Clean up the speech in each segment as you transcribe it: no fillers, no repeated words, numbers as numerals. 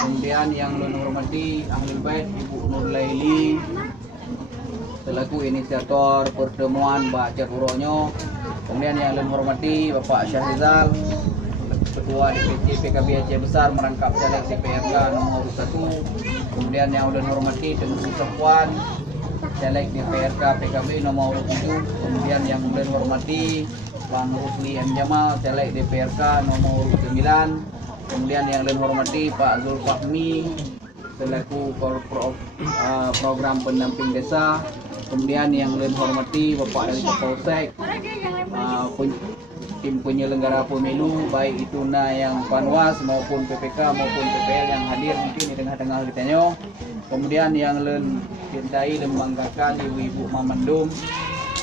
Kemudian yang Lun hormati Ahlul Bait Ibu Nur Laili selaku inisiator pertemuan Mbak Cat Uronyo. Kemudian yang Lun hormati Bapak Syahrizal, Ketua DPC PKB Aceh Besar merangkap caleg DPRK nomor 1. Kemudian yang Lun hormati Tengku Safwan, caleg DPRK PKB nomor 7. Kemudian yang Lun hormati Bang Rusli M. Jamal, caleg DPRK nomor 9. Kemudian yang Lun hormati Pak Zulfahmi selaku program pendamping desa. Kemudian yang Lun hormati Bapak dari Kapolsek, tim penyelenggara pemilu baik itu yang Panwas maupun PPK maupun PPL yang hadir mungkin di tengah-tengah kitanya. Kemudian yang Lun cintai dan banggakan ibu-ibu Mamandum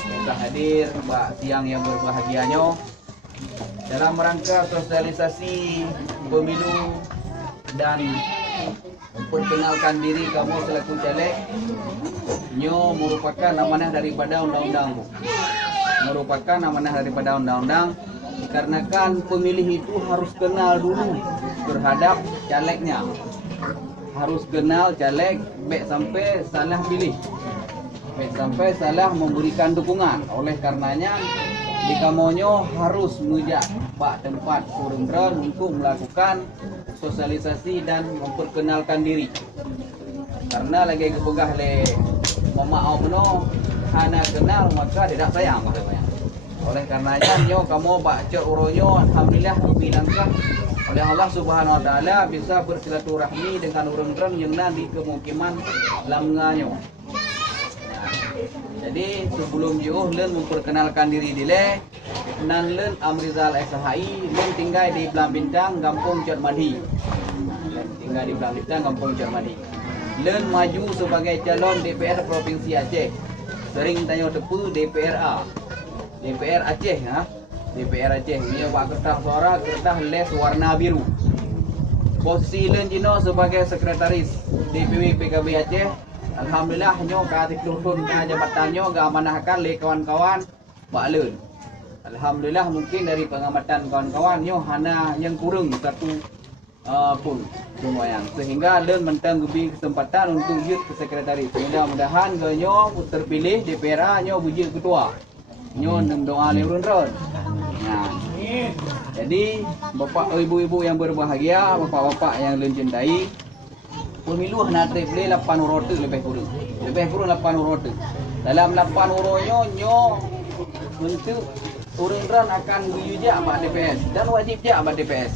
yang telah hadir, Mbak Siang yang berbahagianya. Dalam rangka sosialisasi pemilu dan memperkenalkan diri kamu selaku caleg, nyo merupakan amanah daripada undang-undang. Merupakan amanah daripada undang-undang dikarenakan pemilih itu harus kenal dulu terhadap calegnya. Harus kenal caleg, baik sampai salah pilih, baik sampai salah memberikan dukungan. Oleh karenanya di kamonyo harus mengejak Pak tempat kurang untuk melakukan sosialisasi dan memperkenalkan diri. Karena lagi kepegah le mama omno hana kenal maka tidak sayang maksudnya. Oleh karenanya nyo kamu Pak Cat Uronyo alhamdulillah dilangkah oleh Allah Subhanahu wa taala bisa bersilaturahmi dengan orang-orang yang nanti kemukiman lamnganyo. Jadi sebelum jauh Lun memperkenalkan diri dile, nan Lun Amrizal SHI, Lun tinggal di Belang Bintang, Kampung Cat Madi. Tinggal di Belang Bintang, Kampung Cat Madi. Lun maju sebagai calon DPR Provinsi Aceh. Sering tanya tepu DPRA. DPR Aceh, ha? DPR Aceh. Ini Pak kertas suara, kertas les warna biru. Posisi Lun Jino sebagai sekretaris DPW PKB Aceh. Alhamdulillah nyo kasih turun jabatannya amanahkan le kawan-kawan Pak Lun. Alhamdulillah mungkin dari pengamatan kawan-kawan nyo hana yang kurang satu pun semua yang sehingga Lun mentang lebih kesempatan untuk jut ke sekretaris. Mudah-mudahan nyo terpilih DPRA nyo bujut ketua. Nyo nem doa le urun-urun. Nah, jadi bapak ibu-ibu yang berbahagia, bapak-bapak yang Lun cintai, pemilu hendak terpilih 8 urut lebih kurang 8 urut. Dalam 8 urutnya nyo untuk urun-urun akan berjujak pada DPS dan wajib jak pada DPS.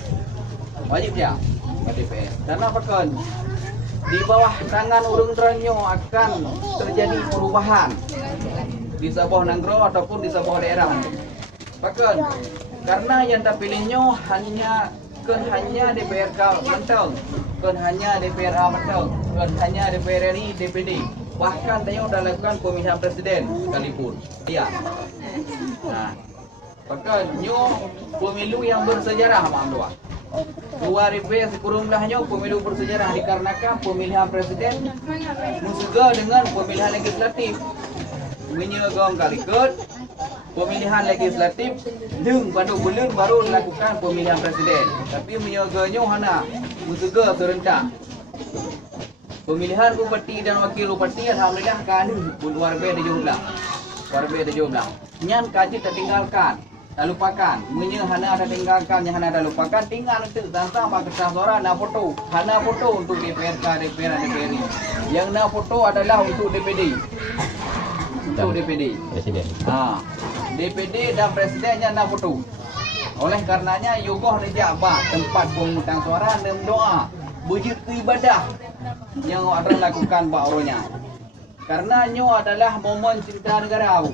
Wajib jak pada DPS. Karena apa kan? Di bawah tangan urun-urun nyo akan terjadi perubahan di sebuah negara ataupun di sebuah daerah. Bahkan karena yang terpilihnya hanya DPRK mentang, bukan hanya DPRA mentang, bukan hanya DPR RI, DPD. Bahkan dia sudah lakukan pemilihan presiden sekalipun. Ya. Nah, bahkan nyo pemilu yang bersejarah maaf. 2000 sekurang-kurangnya pemilu bersejarah dikarenakan pemilihan presiden musga dengan pemilihan legislatif. Menyegong kalikut pemilihan legislatif deng pada bulan baru dilakukan pemilihan presiden. Tapi menyeganya hana musga serentak. Pemilihan bupati dan wakil bupati alhamdulillah kali luar biasa jumlah. Luar biasa jumlah. Nyan kaji tertinggalkan. Tak lupakan. Menyegah hana ada tinggalkan, yang hana ada lupakan tinggal untuk tentang kertas suara na foto. Hana foto untuk DPRK, DPR, DPR. Yang na foto adalah untuk DPD. Untuk DPD. Presiden. DPD dan presidennya nak foto. Oleh karenanya yogoh nejak tempat pemungutan suara dan doa wujud ibadah yang akan lakukan bauronya. Karena nyo adalah momen cinta negara.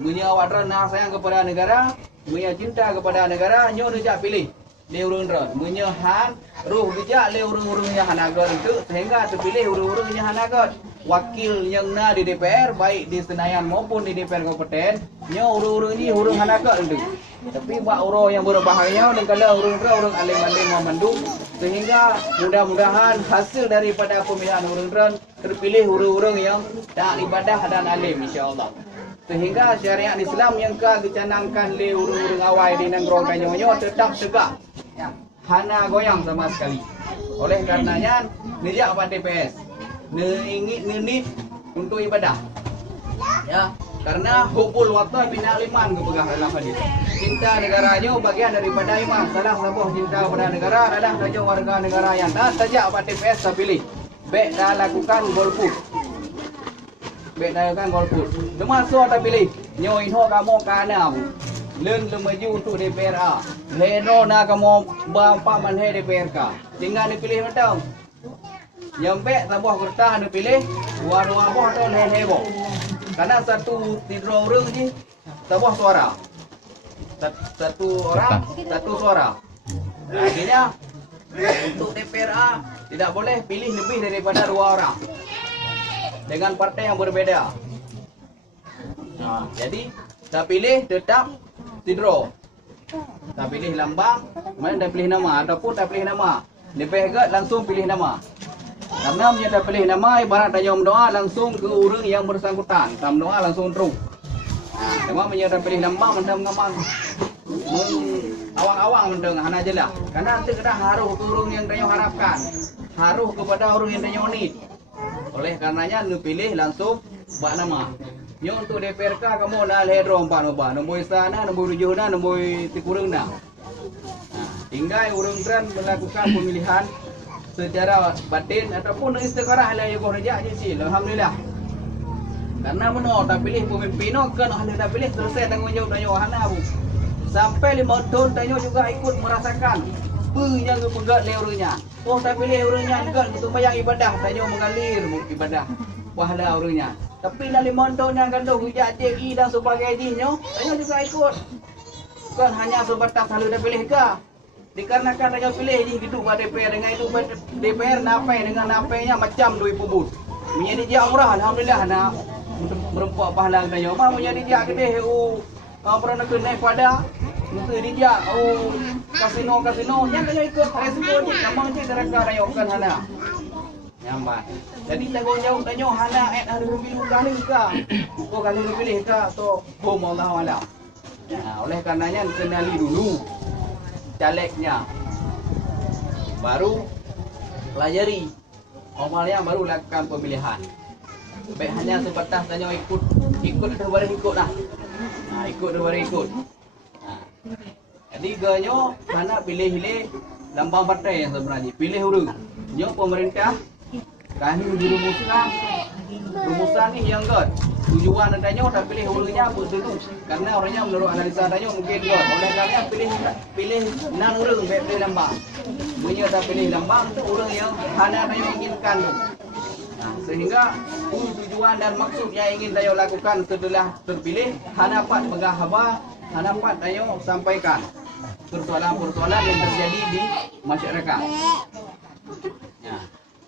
Munya awak nak sayang kepada negara, munya cinta kepada negara, nyo nejak pilih le urun-urun. Munya han ruh bijak le urun-urun yang hanagot itu sehingga terpilih urun-urun yang hanagot. Wakil yang na di DPR baik di Senayan maupun di DPR Kabupaten nyo urung-urung ni urung hanakat itu. Tapi bak uro yang berbahaya dan kalau urung-urung alim-alim memandung sehingga mudah-mudahan hasil daripada pemilihan urung-urung terpilih urung-urung yang tak ibadah dan alim insya-Allah. Sehingga syariat Islam yang dicanangkan le urung-urung awal di negara kanyo tetap tegak. hana goyang sama sekali. Oleh karenanya nejak pada TPS ingin untuk ibadah. Ya, karena hubul watan bina liman kepegang dalam hadis. Cinta negaranya bagian daripada iman. Salah sebuah cinta pada negara adalah tajuk warga negara yang tak tajak pada TPS tak pilih. Baik dah lakukan golput. Baik dah lakukan golput. Termasuk tak pilih. Nyo inho kamu kana. Len maju untuk DPRA. Leno na kamu bapa manhe DPRK. Tinggal dipilih macam. Yang baik sebuah kertas dipilih. Dua-dua apa atau hebo. Karena satu tidur orang je sebuah suara. Satu orang satu suara. Akhirnya untuk DPRA tidak boleh pilih lebih daripada 2 orang dengan partai yang berbeda. Jadi tak pilih tetap tidur. Tak pilih lambang, mana tak pilih nama ataupun tak pilih nama. DPRA langsung pilih nama. Karena menyata pilih nama ibarat tanya doa langsung ke orang yang bersangkutan. Tam doa langsung terus. Cuma menyata pilih lambang mentang ngamang awang-awang mentang hana jelah. Karena nanti kita haruh ke orang yang tanya harapkan. Haruh kepada orang yang tanya need. Oleh karenanya nu pilih langsung buat nama. Yo untuk DPRK kamu nak ledro 4 nombor istana, nombor 7 na, nombor 3 na. Tinggal orang tren melakukan pemilihan secara batin ataupun istiqarah lah yang kerja je sih. Alhamdulillah. Karena menolak tak pilih pemimpin kan ahli tak pilih selesai tanggungjawab tanya hana bu. Sampai 5 tahun tanya juga ikut merasakan punya kepegat le orangnya. Oh tak pilih orangnya enggak untuk bayang ibadah tanya mengalir ibadah pahala orangnya. Tapi dah 5 tahun yang gaduh hujat JI dan sebagainya tanya juga ikut. Kan hanya sebatas ahli tak pilih ke? Dikarenakan tanya pilih je hidup pada DPR dengan itu DPR napai dengan napainya macam duit pubut. Menjadi dia umrah alhamdulillah nak merempak pahala tanya. Mah menjadi dia gede pernah kena pada mesti dia kasino yang tanya ikut resiko je nama je neraka tanya kan hana. Nyambat. Jadi tanggungjawab tanya hana ahli pemilu kali ke. Oh kali pilih ke atau Allah wala. Oleh karenanya kenali dulu calegnya, baru pelajari amalnya, baru lakukan pemilihan. Baik hanya sebatas tanya ikut itu baru ikut lah. Ikut itu baru ikut. Jadi ganyo mana pilih lambang partai yang sebenarnya pilih orang. Nyo pemerintah kami rumusan ni yang god. Tujuan adanya tak pilih orangnya dulu. Karena orangnya menurut analisa adanya mungkin god. Oleh kerana pilih nan orang baik pilih lambang. Punya tak pilih lambang tu orang yang hana adanya inginkan tu. Sehingga tujuan dan maksud yang ingin dayo lakukan setelah terpilih hana dapat mengahaba, hana dapat dayo sampaikan persoalan-persoalan yang terjadi di masyarakat.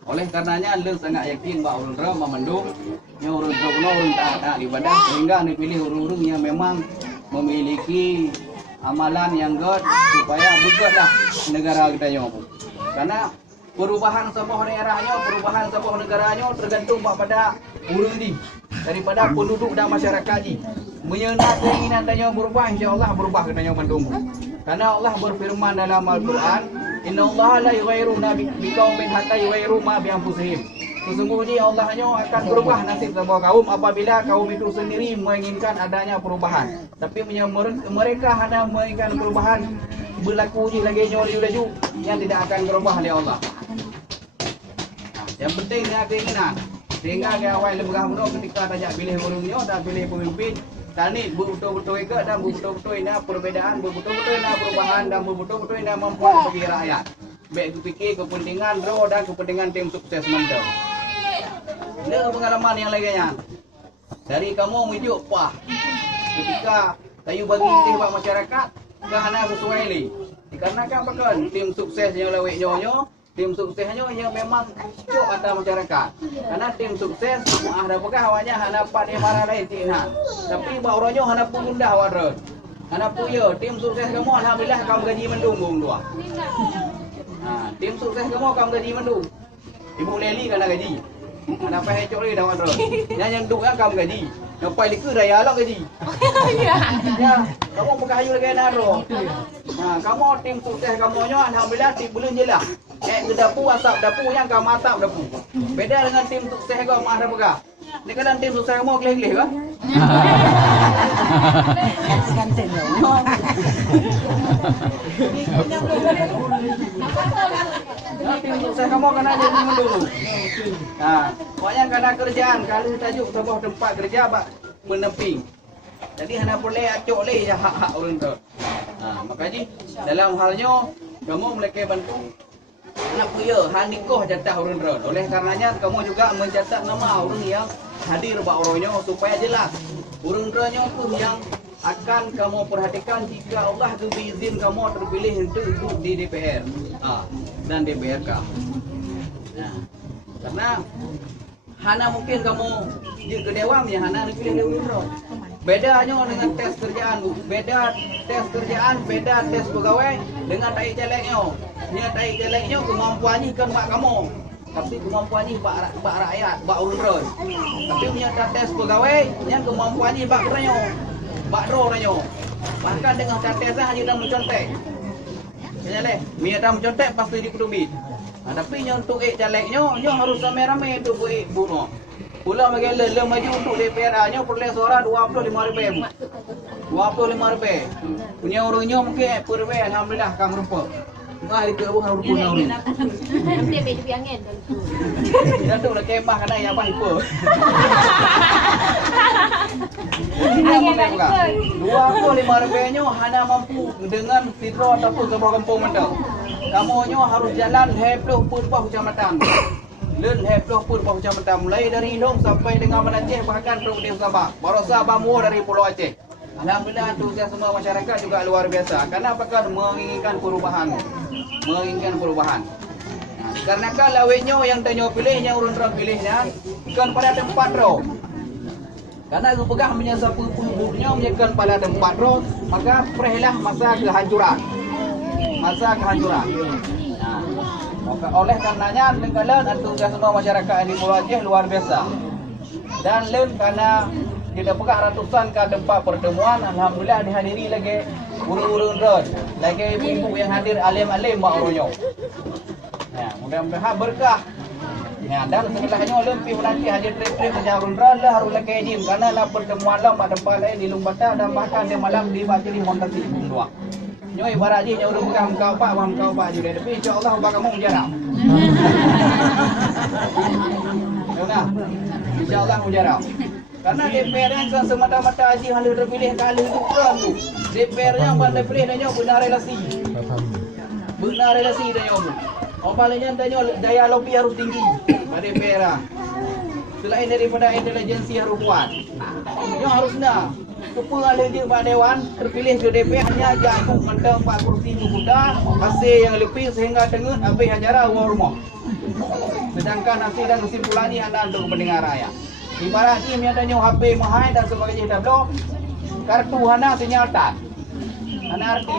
Oleh karenanya le sangat yakin bahawa orang Ram memandung yang orang Ram tak ibadah sehingga dipilih orang-orang yang memang memiliki amalan yang god supaya bergodlah negara kita nyo. Karena perubahan sebuah daerahnya, perubahan sebuah negaranya tergantung pada orang ni daripada penduduk dan masyarakat ni. Menyenang keinginan tanya berubah, insya-Allah berubah kita nyo bandung. Karena Allah berfirman dalam Al-Quran, Inna Allah la yughayyiru biqaumin hatta yughayyiru ma bi anfusihim. Sesungguhnya Allah hanya akan berubah nasib sebuah kaum apabila kaum itu sendiri menginginkan adanya perubahan. Tapi mereka hanya menginginkan perubahan berlaku je lagi laju yang tidak akan berubah oleh Allah. Yang penting dia keinginan. Sehingga dia awal lebih mudah ketika tanya pilih orangnya dan pilih pemimpin. Tani betul-betul ikut dan betul-betul ini perbedaan, betul-betul ini perubahan dan betul-betul ini manfaat bagi rakyat. Baik fikir kepentingan roh dan kepentingan tim sukses mental. Ini pengalaman yang lainnya. Dari kamu menuju pah. Ketika tayu bagi buat masyarakat, kerana sesuai li. Dikarenakan apa tim sukses yang lewat nyonya. Tim suksesnya yang memang cok atas masyarakat. Karena tim sukses ada pegah awalnya hana dapat dia marah lain tinan. Tapi bauranya hana pun mudah warat. Hana pun ya tim sukses kamu alhamdulillah kamu gaji mendung bung dua. Tim sukses kamu gaji mendung. Ibu Leli kena gaji. Ada apa hecok ni dah orang. Yang duk yang kamu gaji. Nampai lika daya lah gaji. Ya, kamu pakai hayu lagi naro. Nah, kamu tim sukses kamu nyo alhamdulillah tim belum je lah. Ke dapur asap dapur yang kamu asap dapur. Beda dengan tim sukses kamu ada pegang. Ni kadang tim sukses kamu kelih-kelih kan? Ganti-ganti loh. Tim sukses kamu kena jadi dulu. Nah, pokoknya kena kerjaan kalau tajuk sebuah tempat kerja bak meneping. Jadi hanya boleh acok leh ya hak-hak orang tu. Nah, makanya dalam halnya kamu mulai bantu nak punya handikoh catat orang tu. Oleh karenanya kamu juga mencatat nama orang yang hadir bak orangnya supaya jelas. Orang tu yang akan kamu perhatikan jika Allah beri izin kamu terpilih untuk duduk di DPR dan DPRK. Nah, karena hana mungkin kamu di kedewam ya hana dipilih dari orang. Bedanya dengan tes kerjaan, beda tes kerjaan, beda tes pegawai dengan taik jeleknya. Nya taik jeleknya kemampuannya kan bak kamu. Tapi kemampuannya bak rakyat, bak orang. Tapi punya tes pegawai, nya kemampuannya bak keranyo. Bak ro-ranyo. Bahkan dengan tetesan hanya dah mencontek. Kena leh, mi dah mencontek pasti dipudubit. Tapi yang untuk calegnya, yang harus ramai-ramai untuk buat bunuh. Pula bagi le maju untuk DPR nya perlu suara 25 ribu. 25 ribu. Punya orangnya mungkin per ribu alhamdulillah kamu rupa. Wah itu abu harus punya orang. Nanti baju angin. Dan tu nak kemah kena yang apa ipo. 25 ribu hanya mampu dengan sidro ataupun sebuah kampung mental. Kamu harus jalan 20 kecamatan. Len 20 kecamatan mulai dari Indong sampai dengan Aceh bahkan Provinsi Sabah. Baru Sabah dari Pulau Aceh. Alhamdulillah antusiasme masyarakat juga luar biasa. Karena apakah menginginkan perubahan. Karena kan lawetnya yang tanya pilihnya orang pilihnya kan pada tempat roh. Karena itu pegang punya sapu puluhnya menyekan pada tempat roh, maka perihlah masa kehancuran. Maka oleh karenanya dengan antusiasme masyarakat di Pulau Aceh luar biasa. Dan karena kita pegang ratusan ke tempat pertemuan, alhamdulillah dihadiri lagi urun-urun road, lagi ibu yang hadir alim-alim mak orangnya. Ya, mudah-mudahan berkah. Ya, dan setelahnya lebih nanti hadir trip-trip kerja urun-urun lah harus lagi izin karena lah pertemuan lah pada tempat lain di Lumbata dan bahkan di malam di Bajiri Montasi Bungdua. Nyoi baraji nya urung pegang kau pak juga tapi insyaallah bak kamu menjarah. Ya, insyaallah menjarah. Karena DPR yang semata-mata haji halu terpilih kali itu kan tu. DPR yang pandai pilih dan benar relasi. Benar relasi dan opalnya tanya daya lobby harus tinggi pada DPR. Selain daripada intelijensi harus kuat. Yang harus nak Ketua dia Pak Dewan terpilih ke DPR hanya jago mentang 4 kursi muda masih yang lebih sehingga dengar habis acara rumah. Sedangkan hasil dan kesimpulannya anda untuk kepentingan rakyat. Ibarat ini yang tanya HP mahal dan sebagainya tablo kartu hana senyatan. Hana arti.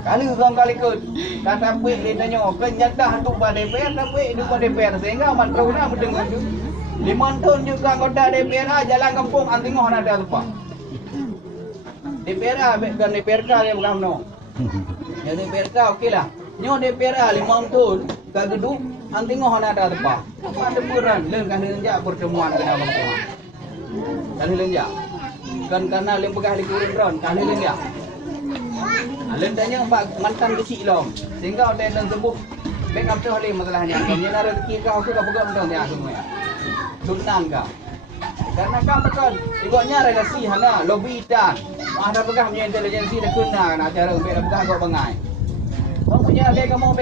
Kali orang kali ke kata apa dia tanya kenyata untuk Pak DPR tapi itu Pak DPR sehingga mantrona mendengar tu. 5 tahun juga anggota DPR jalan kampung antingoh ada lupa. DPR bukan DPRK dia bukan no. Ya DPRK okeylah. Nyo DPR 5 tahun ke gedung antingoh ada lupa. Ada buran leun kan lenjak pertemuan kena kampung. Kali lenjak. Kan karena lem pegah di kurun kali lenjak. Len tanya mantan kecil long sehingga ada yang sembuh. Backup tu halim masalahnya. Kami nak rezeki kau aku pegang dong ya semua. Tunang kah? Karena kan betul, ikutnya relasi hana lobby dan ada pegang punya intelijensi dah kena acara untuk pegang kau bangai. Kamu punya ada kamu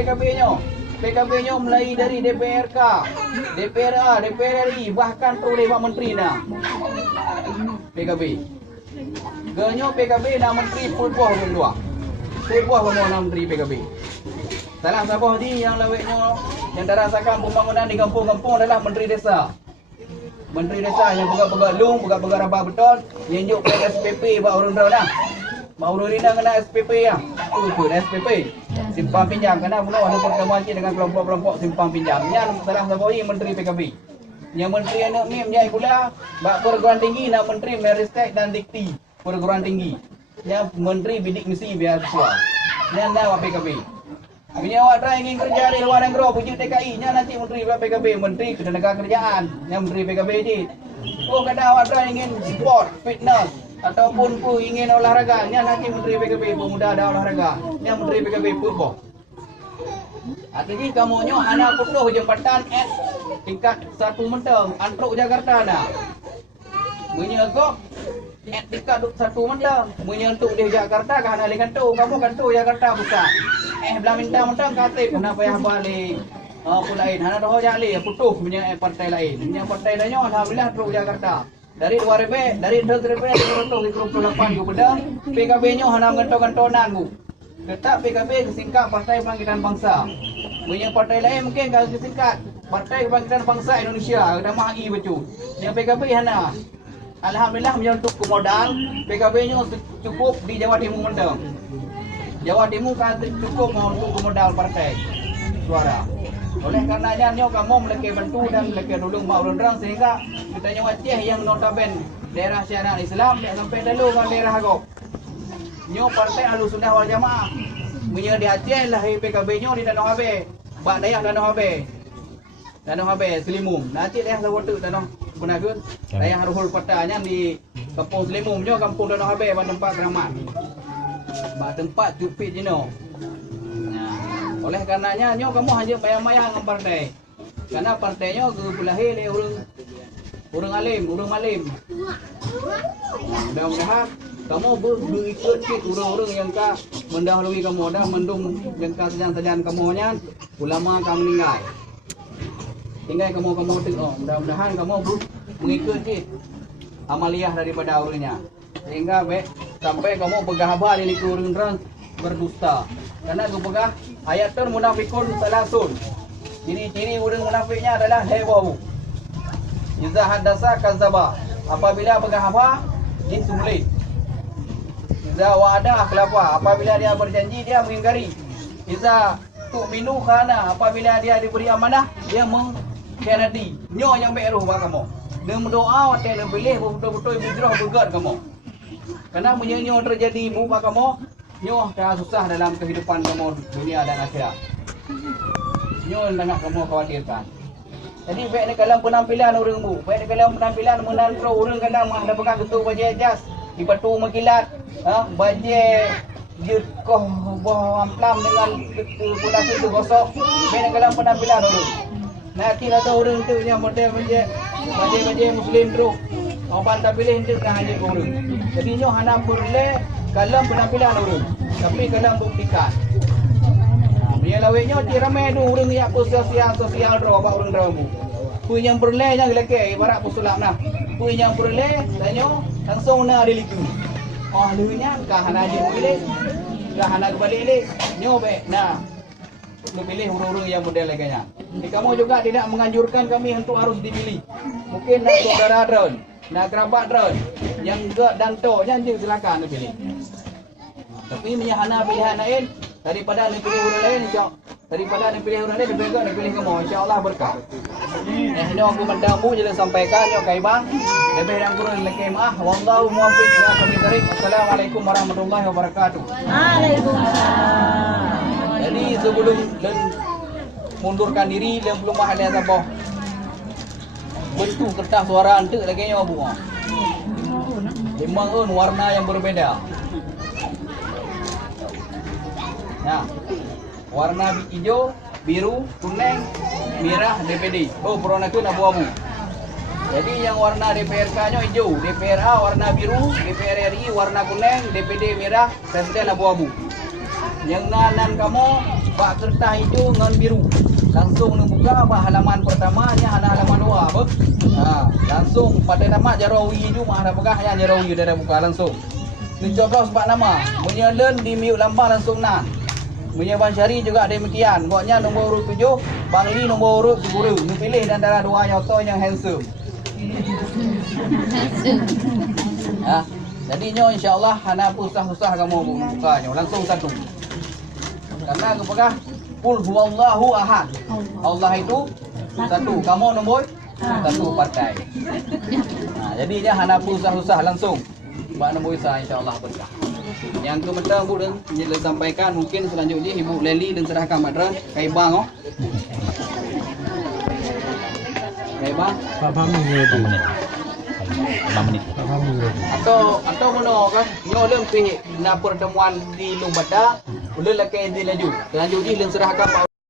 PKB-nya mulai dari DPRK, DPRA, DPRI bahkan perlu Pak Menteri nah. PKB. Ganyo PKB dah menteri pulpoh berdua. Pulpoh pembangunan menteri PKB. Salah satu di yang laweknya yang terasakan pembangunan di kampung-kampung adalah Menteri Desa. Menteri Desa yang pegang-pegang lung, pegang-pegang rabah beton, yang juk SPP buat orang dah. Mau orang ni kena SPP ya. Tu SPP. simpan pinjam. Kerana mula ada pertemuan dengan kelompok-kelompok simpan pinjam. Yang salah satu Menteri PKB. Yang Menteri anak mem nyai pula bak perguruan tinggi nak Menteri Meristek dan Dikti perguruan tinggi. Yang Menteri Bidik Misi Beasiswa. Yang dah PKB. Punya awak try ingin kerja di luar negeri, pujuk TKI nya nanti Menteri PKB, Menteri Ketenagakerjaan, yang Menteri PKB je. Oh kata awak try ingin sport, fitness ataupun pu ingin olahraga, nya nanti Menteri PKB pemuda dan olahraga, yang Menteri PKB football. Artinya kamu nyo anak putuh jembatan at tingkat 1 menteng, antruk Jakarta dah. Menyegok at tingkat 1 menteng, menyentuh di Jakarta kan dengan tu, kamu kan tu Jakarta bukan. Belah mentang-mentang kata kenapa yang balik apa lain hana dah jali putuh punya partai lain punya partai lainnya alhamdulillah terus Jakarta dari 2000 dari 2000 ke 28 ke pedang PKB nya hana gantong-gantonan bu tetap PKB kesingkat Partai Kebangkitan Bangsa punya partai lain mungkin kalau kesingkat Partai Kebangkitan Bangsa Indonesia nama HI betul yang PKB hana alhamdulillah menyentuh ke modal PKB nya cukup di Jawa Timur mentang Jawa Timur kan cukup untuk modal partai suara. Oleh karenanya nyo kamu meleke bantu dan meleke dulu mak orang sehingga kita nyo Aceh yang notaben daerah syariah Islam dia sampai dulu kan daerah agok. Nyo partai Ahlussunnah wal Jamaah. Punya di Aceh lah PKB nyo di Danau Habe. Bak dayak Danau Habe. Danau Habe Selimum. Nanti daerah Lawatu Danau Penagun. Daerah Ruhul Patanya di Kampung Selimum nyo Kampung Danau Habe pada tempat keramat. Tempat cupit je no. Oleh karenanya nyo kamu hanya bayang-bayang dengan partai. Karena partainya lahir dari orang alim, orang malim. Mudah-mudahan kamu berikut orang-orang yang mendahului kamu dan mendung yang sajan-sajan kamu nya ulama kamu meninggal. Tinggal kamu tengok. Mudah-mudahan kamu mengikuti amaliyah daripada orangnya. Sehingga sampai kamu bergahabar di orang berdusta. Karena aku pegah ayat tu munafikun salasun. Ciri-ciri orang munafiknya adalah heboh. Iza haddasa kadzaba. Apabila bergahabar disulit. Iza wa'ada akhlafa. Apabila dia berjanji dia mengingkari. Iza tu'minu khana. Apabila dia diberi amanah dia mengkhianati. Nyo yang beruh bak kamu. Dia berdoa waktu dia boleh betul-betul hijrah bergerak kamu. Karena menyenyo terjadi buat kamu, nyo akan susah dalam kehidupan kamu dunia dan akhirat. Nyo sangat kamu khawatirkan. Jadi baik dalam penampilan orang bu, baik dalam penampilan menantro orang kadang ada pegang ketua baju jas, di batu mekilat, baju jerkoh buah amplam dengan kuda itu gosok. Baik dalam penampilan orang. Nanti kata orang tu yang baju Muslim terus. Orang tak pilih itu kan hanya orang. Jadi nyo hana boleh kalau penampilan orang, tapi kalau buktikan. Dia laweknya dia ramai tu orang yang sosial ro apa orang ramu. Pui yang boleh yang lelaki ibarat pesulap nah. Pui yang boleh tanyo langsung na diliku. Oh lunya kah hana je pilih. Kah hana balik le. Nyo be nah. Lu pilih orang-orang yang model laganya. Jadi kamu juga tidak menganjurkan kami untuk harus dipilih. Mungkin nak saudara dron, nak kerabat dron, yang gak dan to, yang je silakan pilih. Tapi menyahana pilihan lain daripada nak pilih orang lain, daripada nak pilih orang lain lebih nak pilih kamu, insya-Allah berkah. Ini aku mendamu jadi sampaikan yo kai bang. Lebih yang kurang lagi maaf. Wallahu muwaffiq ila aqwamit thariq. Assalamualaikum warahmatullahi wabarakatuh. Waalaikumsalam. Jadi sebelum mundurkan diri dan belum mahal yang sabah. Bentuk kertas suara antek lagi nya abu. Memang warna yang berbeda. Nah, warna hijau, biru, kuning, merah DPD. Oh, berwarna itu abu-abu. Jadi yang warna DPRK-nya hijau, DPRA warna biru, DPR RI warna kuning, DPD merah, presiden abu-abu. Yang nanan kamu bak kertas hijau dengan biru. Langsung membuka halaman pertamanya halaman 2 apa? Langsung pada nama Jarawi itu mah ada pegah yang Jarawi dah buka langsung. Dicoblos sebab nama, menyelen di miut lambang langsung nah. Menyeban syari juga demikian. Pokoknya nombor urut 7, Bang Li nombor urut 10. Ni pilih di antara dua nyoto yang handsome. Jadi nyo insya-Allah hana susah-susah kamu bukanya langsung satu. Karena kepada Qul huwallahu ahad. Allah itu satu. Kamu nombor satu partai. Jadi dia hana susah-susah langsung. Buat nombor isa insya-Allah berkah. Yang kemudian Bu dan sampaikan mungkin selanjutnya Ibu Leli dan serahkan madra kai bang oh. Kai bang. Berapa menit? 5 menit. Atau mana kan? Nyo lem pi na pertemuan di Lumbada, ulun lakai di laju. Selanjutnya lem serahkan